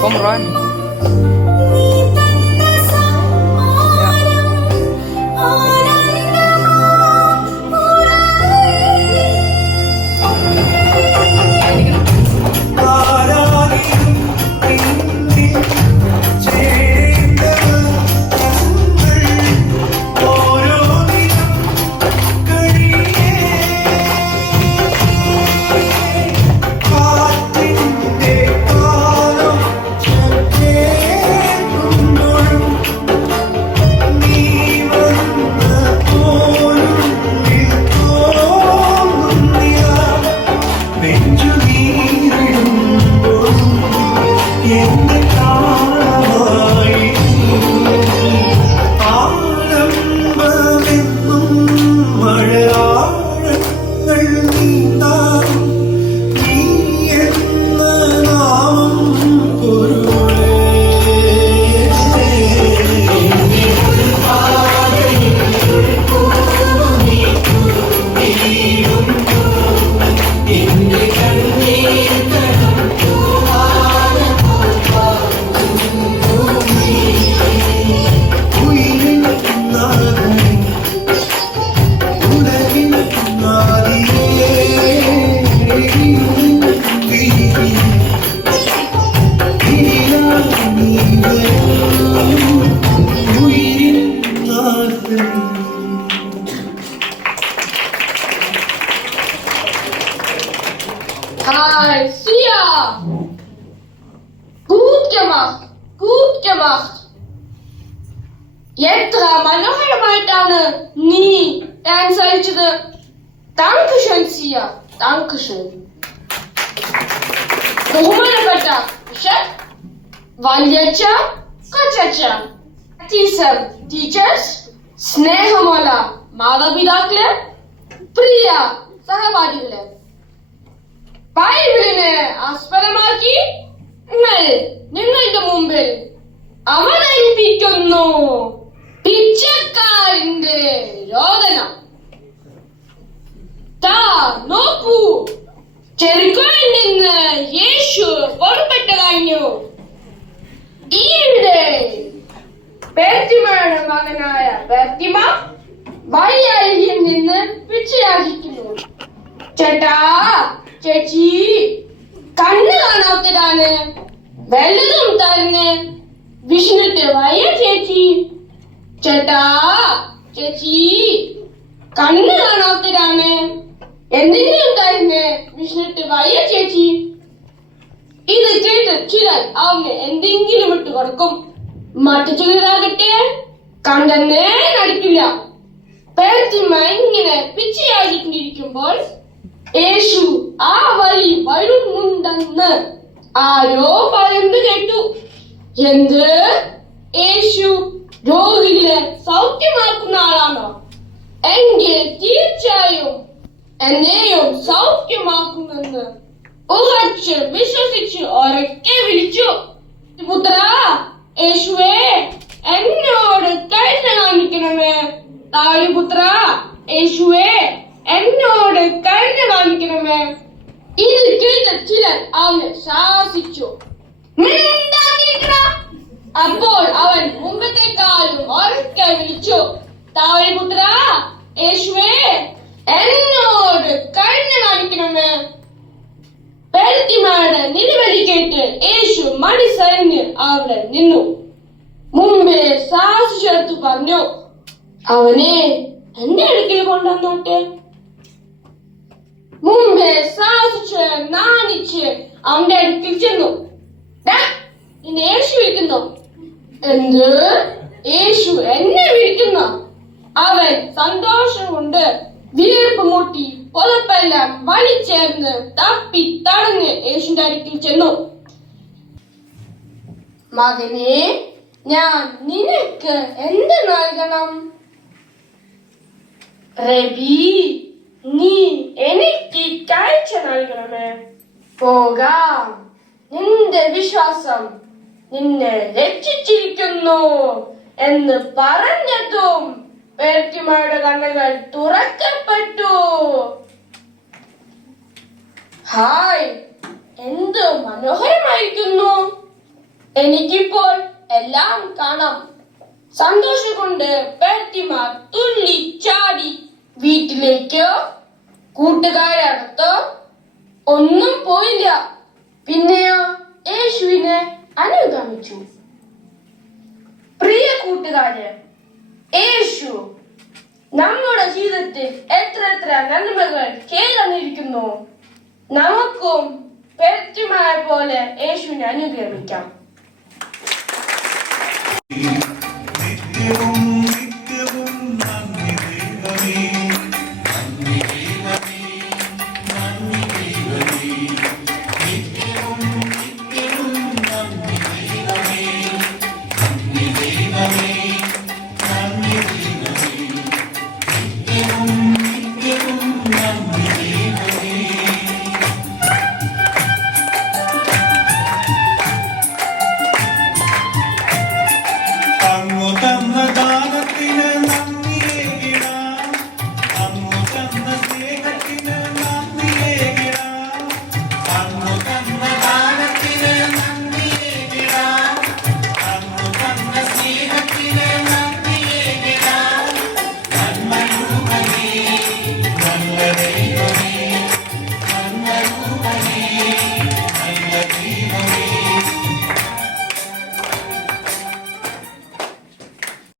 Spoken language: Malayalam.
Komm rein. Hi, Sia! Gut gemacht, gut gemacht. എത്ര മനോഹരമായിട്ടാണ് നീ ഡാൻസ് കളിച്ചത്. Dankeschön, Sia. Dankeschön. ബഹുമാനപ്പെട്ട വല്യച്ഛ, കൊച്ചച്ഛ, ടീച്ചേഴ്സ്, സ്നേഹമുള്ള മാതാപിതാക്കളെ, പ്രിയ സഹപാഠികളെ, ബൈബിളിനെ ആസ്പദമാക്കി നിങ്ങളുടെ മുമ്പിൽ അവതരിപ്പിക്കുന്നു പിച്ചക്കാരന്റെ രോദനം. നോക്കൂ, ചെറുക്കോയിൽ നിന്ന് യേശു പുറപ്പെട്ടു കഴിഞ്ഞു. ഈയിടെ ബെർത്തിമയുടെ മകനായ ബെർത്തിമ വഴിയരികിൽ നിന്ന് പിച്ചയാചിക്കുന്നു. ചേട്ടാ, ചേച്ചി, കണ്ണ് കാണാത്തതാണ്, വല്ലതും തരുന്ന് വിഷ്ണുട്ട് വയ്യ ചേച്ചി. ചേട്ടാ, ചേച്ചി, കണ്ണ് കാണാത്തതാണ്, എന്തെങ്കിലും തരുന്ന് വിഷ്ണുട്ട് വയ്യ ചേച്ചി. ഇത് കേട്ട് ചിലർ അവന് എന്തെങ്കിലും ഇട്ട് കൊടുക്കും. മറ്റു ചിലരാകട്ടെ കണ്ടെന്നേ നടിക്കില്ല. ബെർത്തിമ ഇങ്ങനെ പിച്ചയായിരിക്കുമ്പോൾ യേശു ആ വഴി വരുന്നുണ്ടെന്ന് ആരോ പറയുന്നത് കേട്ടു. എന്ത്? യേശു രോഗികളെ സൗഖ്യമാക്കുന്ന ആളാണോ? എങ്കിൽ തീർച്ചയായും എന്നെയും സൗഖ്യമാക്കുമെന്ന് ഉറച്ച് വിശ്വസിച്ച് ഒരൊക്കെ വിളിച്ചു. പുത്ര യേശുവേ, എന്നോട് കരുണ കാണിക്കണമേ. താഴ്പുത്ര യേശുവേ എന്നോട് കരുണ കാണിക്കണമേ. ഇത് കേട്ട ചിലർ അവനെ ശാസിച്ചു. മിണ്ടാതിരിക്കടാ. അപ്പോൾ അവൻ മുമ്പത്തെക്കാളും ഉറക്കെ വിളിച്ചു, താഴ്പുത്ര യേശുവേ എന്നോട് കരുണ കാണിക്കണമേ. പെരുത്തിമാരുടെ നിലവിളി കേട്ട് യേശു മടിസരിഞ്ഞ് അവിടെ നിന്നു. മുമ്പേ സാഹസിച്ചെടുത്തു പറഞ്ഞു, അവനെ എന്റെ അടുക്കൽ കൊണ്ടുവന്നോട്ടെ. മുമ്പേ സാഹസിച്ച് നാണിച്ച് അവന്റെ അടുക്കൽ ചെന്നു. നിന്നെ യേശു വിളിക്കുന്നു. എന്ത്? യേശു എന്നെ വിളിക്കുന്നു? അവൻ സന്തോഷം കൊണ്ട് വീർപ്പ് മുട്ടി പുതപ്പെല്ലാം വലിച്ചേർന്ന് തപ്പി തടഞ്ഞ് യേശുവിന്റെ അടുക്കൽ ചെന്നു. മകനെ, ഞാൻ നിനക്ക് എന്ത് നൽകണം? റബി, നീ എനിക്ക് കാഴ്ച നൽകണമേ. പോകാം, നിന്റെ വിശ്വാസം നിന്നെ രക്ഷിച്ചിരിക്കുന്നു എന്ന് പറഞ്ഞതും പെരുത്തിമാരുടെ കണ്ണുകൾ തുറക്കപ്പെട്ടു. ഹായ്, എന്ത് മനോഹരമായിരിക്കുന്നു. എനിക്കിപ്പോൾ എല്ലാം കാണാം. സന്തോഷം കൊണ്ട് പെരുത്തിമാർ തുള്ളി ചാടി വീട്ടിലേക്കോ കൂട്ടുകാരടുത്തോ ഒന്നും പോയില്ല. പിന്നെയോ യേശുവിനെ അനുഗമിച്ചു. പ്രിയ കൂട്ടുകാരെ, യേശു നമ്മുടെ ജീവിതത്തിൽ എത്ര നന്മകൾ ചെയ്തിരിക്കുന്നു. നമുക്കും പെരുത്തിമാരെ പോലെ യേശുവിനെ അനുഗമിക്കാം.